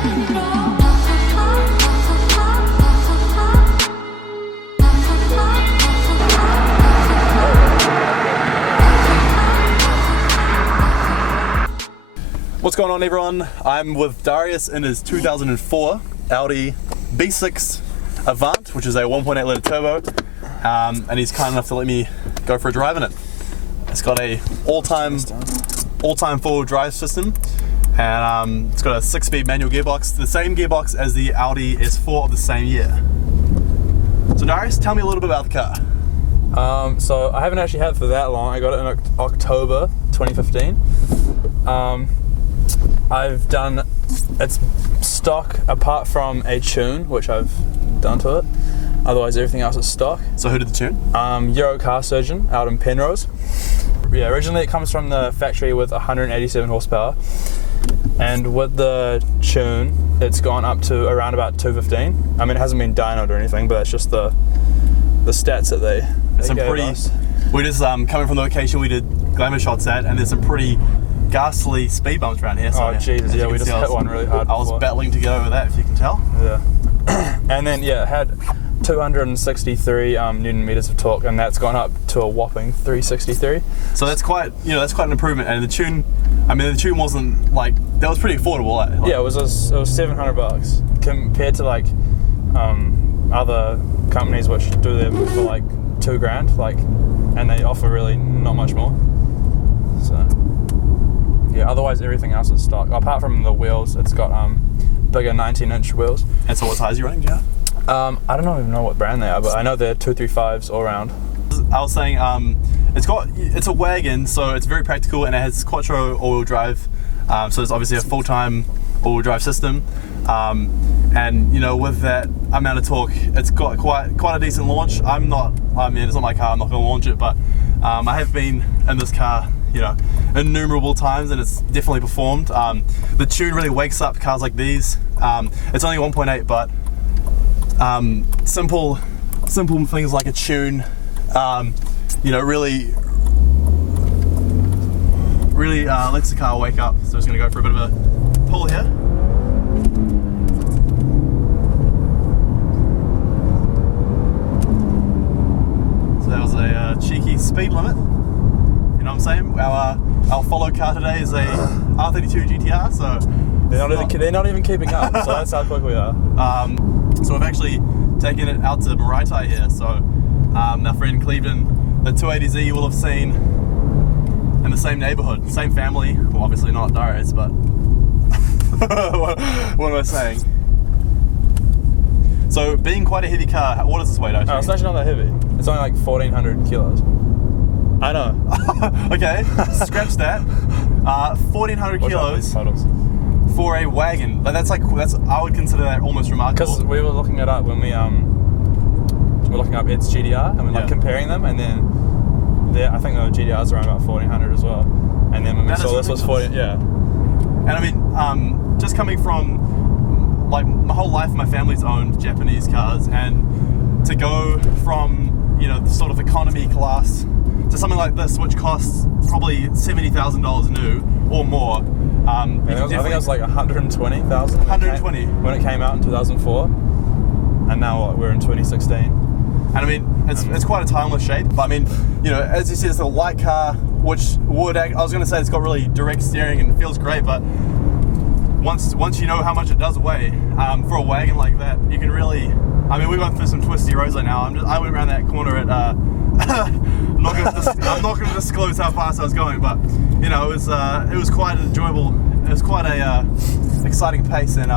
What's going on, everyone? I'm with Darius in his 2004 Audi B6 Avant, which is a 1.8 litre turbo, and he's kind enough to let me go for a drive in it. It's got a all-time four-wheel drive system, and it's got a 6-speed manual gearbox, the same gearbox as the Audi S4 of the same year. So Darius, tell me a little bit about the car. So I haven't actually had it for that long. I got it in October 2015. I've done its stock apart from a tune, which I've done to it. Otherwise, everything else is stock. So who did the tune? Euro Car Surgeon out in Penrose. Yeah, originally it comes from the factory with 187 horsepower, and with the tune, it's gone up to around about 215. I mean, it hasn't been dynoed or anything, but that's just the stats that they gave us. We just coming from the location we did glamour shots at, and there's some pretty ghastly speed bumps around here. So oh Jesus, yeah, we just hit one really hard. I was battling to get over that, if you can tell. Yeah. And then yeah, it had 263 Newton meters of torque, and that's gone up to a whopping 363. So that's quite, that's quite an improvement. And the tune, I mean, the tune wasn't like, that was pretty affordable. Like, yeah, it was $700 compared to like other companies which do them for like $2,000, and they offer really not much more. So. Yeah, otherwise everything else is stock. Apart from the wheels, it's got bigger 19-inch wheels. And so what size are you running, Joe? I don't even know what brand they are, but I know they're 235s all round. I was saying, it's a wagon, so it's very practical, and it has quattro all-wheel drive. So it's obviously a full-time all-wheel drive system. And with that amount of torque, it's got quite a decent launch. It's not my car, I'm not going to launch it, but I have been in this car innumerable times, and it's definitely performed. The tune really wakes up cars like these. It's only 1.8, but simple things like a tune, really lets the car wake up. So I'm just going to go for a bit of a pull here. So that was a cheeky speed limit. You know what I'm saying? Our follow car today is a R32 GTR, so they're not even keeping up. So that's how quick we are. So we've actually taken it out to Maraetai here. So our friend Cleveland, the 280Z you will have seen in the same neighborhood, same family. Well, obviously not Darius, but what am I saying? So being quite a heavy car, what does this weigh? No, it's actually not that heavy. It's only like 1,400 kilos. I know. Okay, scratch that. 1,400 kilos for a wagon. That's I would consider that almost remarkable. Because we were looking it up when we were looking up its GDR, and we're comparing them, and then I think the GDRs around about 1,400 as well. And then when we saw this was 40, yeah. And I mean, just coming from like my whole life, my family's owned Japanese cars, and to go from the sort of economy class to something like this, which costs probably $70,000 new or more. I think it was like 120,000. 120 when it came out in 2004, and now we're in 2016. And I mean, it's quite a timeless shape. But I mean, as you see, it's a light car, which I was going to say it's got really direct steering and feels great. But once you know how much it does weigh, for a wagon like that, you can really. I mean, we went through some twisty roads right now. I went around that corner at. I'm not going to disclose how fast I was going, but it was quite enjoyable. It was quite a exciting pace, and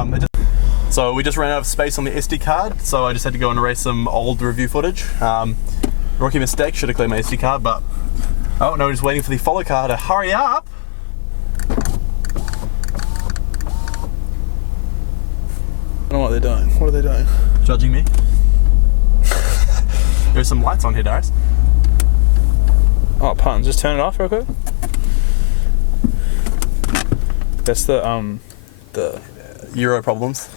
so we just ran out of space on the SD card, so I just had to go and erase some old review footage. Rookie mistake, should have cleared my SD card, but oh no, we're just waiting for the follow car to hurry up. I don't know what they're doing. What are they doing? Judging me. There's some lights on here, Darius. Oh, pun. Just turn it off real quick. That's the Euro problems.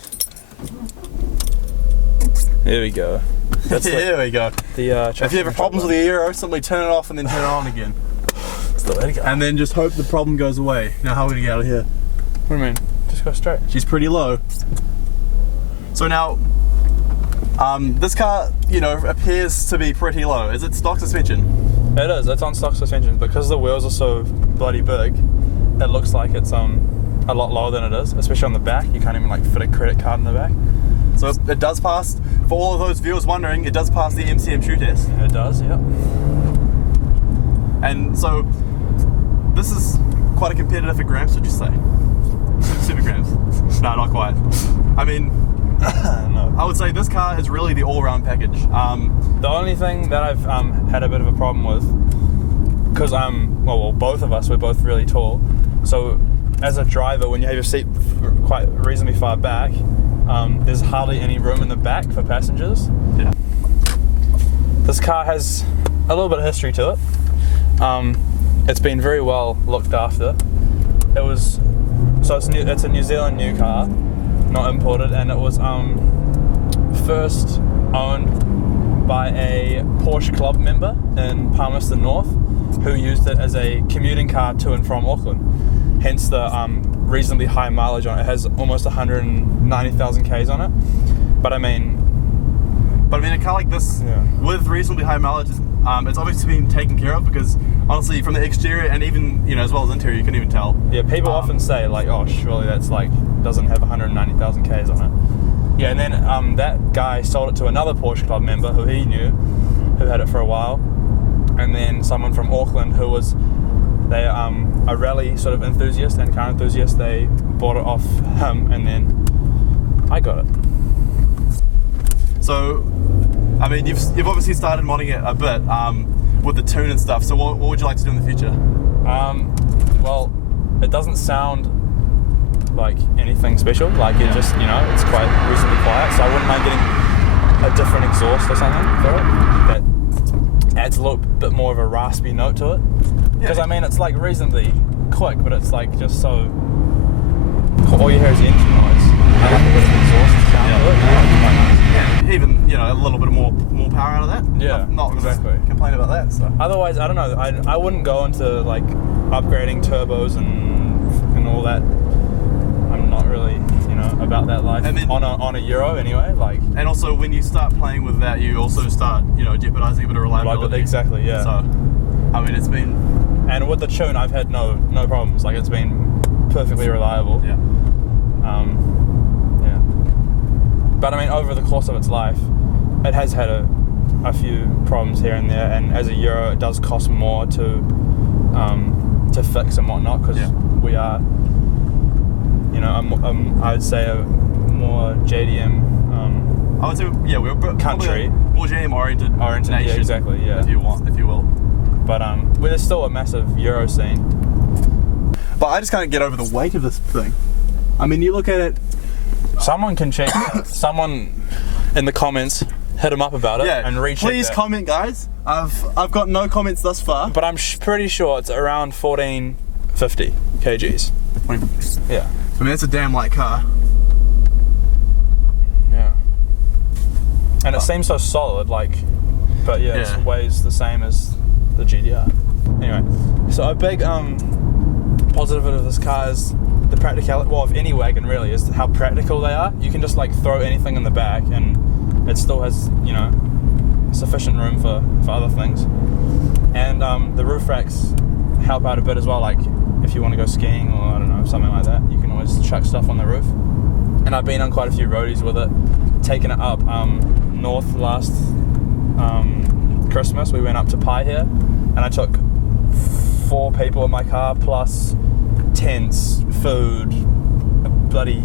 There we go. That's there we go. If you have problems with the Euro, simply turn it off and then turn it on again. That's the way to go. And then just hope the problem goes away. Now, how are we going to get out of here? What do you mean? Just go straight. She's pretty low. So now, this car, you know, appears to be pretty low. Is it stock suspension? It is. It's on stock suspension. Because the wheels are so bloody big, it looks like it's a lot lower than it is, especially on the back. You can't even like fit a credit card in the back. So it does pass, for all of those viewers wondering, it does pass the MCM shoe test. It does, yeah. And so, this is quite a competitor for grams, would you say? Super grams. No, not quite. I mean, No. I would say this car is really the all-round package. The only thing that I've had a bit of a problem with, because well, both of us, we're both really tall, so as a driver, when you have your seat quite reasonably far back, there's hardly any room in the back for passengers. Yeah. This car has a little bit of history to it. It's been very well looked after. It's a New Zealand new car, not imported, and it was first owned by a Porsche club member in Palmerston North who used it as a commuting car to and from Auckland. Hence the reasonably high mileage on it. It has almost 190,000 Ks on it. But I mean, a car like this, with reasonably high mileage, it's obviously been taken care of, because honestly, from the exterior and even, you know, as well as interior, you can even tell. Yeah, people often say like, oh, surely that's like, doesn't have 190,000 Ks on it. Yeah, and then that guy sold it to another Porsche club member who he knew, who had it for a while. And then someone from Auckland who was, a rally sort of enthusiast and car enthusiast, they bought it off him, and then I got it. So, I mean, you've obviously started modding it a bit with the tune and stuff. So what would you like to do in the future? Well, it doesn't sound like anything special. Like it just, you know, it's quite reasonably quiet. So I wouldn't mind getting a different exhaust or something for it that adds a little bit more of a raspy note to it. Because I mean, it's like reasonably quick, but it's like just so. All you hear is the engine noise. I like a bit of exhaust sound to it. Yeah, even, you know, a little bit more power out of that. Yeah, not exactly. Complain about that. So otherwise, I don't know. I wouldn't go into like upgrading turbos and all that. I'm not really, you know, about that life. And then, on a Euro anyway. Like, and also when you start playing with that, you also start, you know, jeopardizing a bit of reliability. Exactly. Yeah. So, I mean, it's been. And with the tune, I've had no problems. Like, it's been perfectly reliable. Yeah. Yeah. But I mean, over the course of its life, it has had a few problems here and there. And as a Euro, it does cost more to fix and whatnot, because we are, you know, I would say a more JDM. I would say, yeah, we're country, more JDM oriented nation. Yeah, exactly. Yeah. If you will. But there's still a massive Euro scene. But I just can't get over the weight of this thing. I mean, you look at it. Someone can check. Someone in the comments, hit them up about it and recheck. Please comment, guys. I've got no comments thus far. But I'm pretty sure it's around 1450 kgs. Yeah. I mean, it's a damn light car. Yeah. And it seems so solid, like. But it weighs the same as the GDR. Anyway, so a big positive of this car is the practicality, well, of any wagon really, is how practical they are. You can just like throw anything in the back and it still has, you know, sufficient room for other things. And the roof racks help out a bit as well, like if you want to go skiing or I don't know, something like that, you can always chuck stuff on the roof. And I've been on quite a few roadies with it, taking it up north last Christmas. We went up to Pai here and I took 4 people in my car plus tents, food, bloody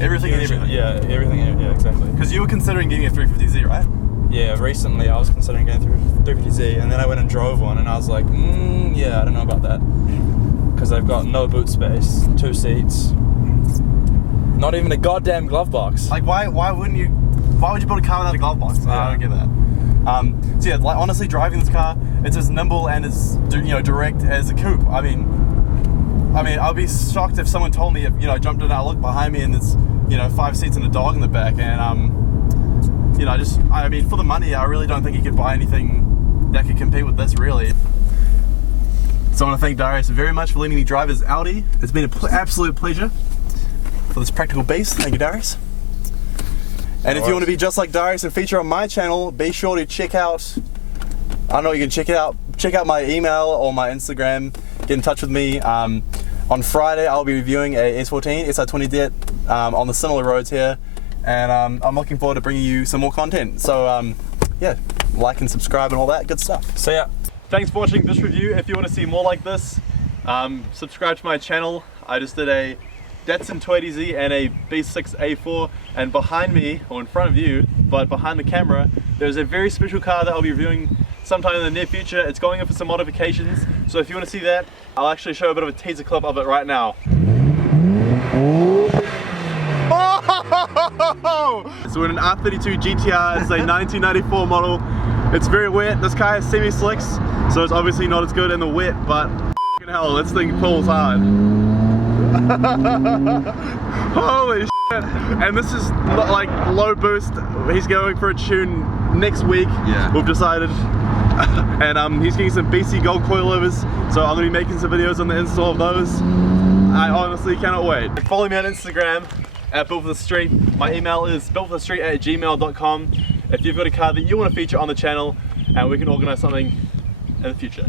everything. Yeah, everything. Yeah, exactly. Because you were considering getting a 350Z, right? Yeah, recently I was considering getting a 350Z, and then I went and drove one, and I was like, yeah, I don't know about that, because they've got no boot space, 2 seats, not even a goddamn glove box. Like, why would you build a car without a glove box? Yeah. I don't get that. So yeah, like honestly, driving this car, it's as nimble and as direct as a coupe. I mean, I'd be shocked if someone told me, if I jumped in, I look behind me and there's 5 seats and a dog in the back, and I mean, for the money, I really don't think you could buy anything that could compete with this, really. So I want to thank Darius very much for letting me drive his Audi. It's been an absolute pleasure. for this practical beast. Thank you, Darius. And if you want to be just like Darius and feature on my channel, be sure to check out, I don't know, you can check out my email or my Instagram, get in touch with me. On Friday, I'll be reviewing a S14 SR20 on the similar roads here, and I'm looking forward to bringing you some more content. So yeah, like and subscribe and all that good stuff. See ya. Thanks for watching this review. If you want to see more like this, subscribe to my channel. I just did a Datsun 280Z and a B6 A4, and behind me, or in front of you, but behind the camera, there's a very special car that I'll be reviewing sometime in the near future. It's going in for some modifications, so if you want to see that, I'll actually show a bit of a teaser clip of it right now. So we're in an R32 GTR, it's a 1994 model. It's very wet. This car has semi-slicks, so it's obviously not as good in the wet, but f***ing hell, this thing pulls hard. Holy shit. And this is like low boost. He's going for a tune next week, we've decided. And he's getting some BC gold coilovers, so I'm going to be making some videos on the install of those. I honestly cannot wait. Follow me on Instagram at Built for the Street. My email is builtforthestreet@gmail.com if you've got a car that you want to feature on the channel, and we can organize something in the future.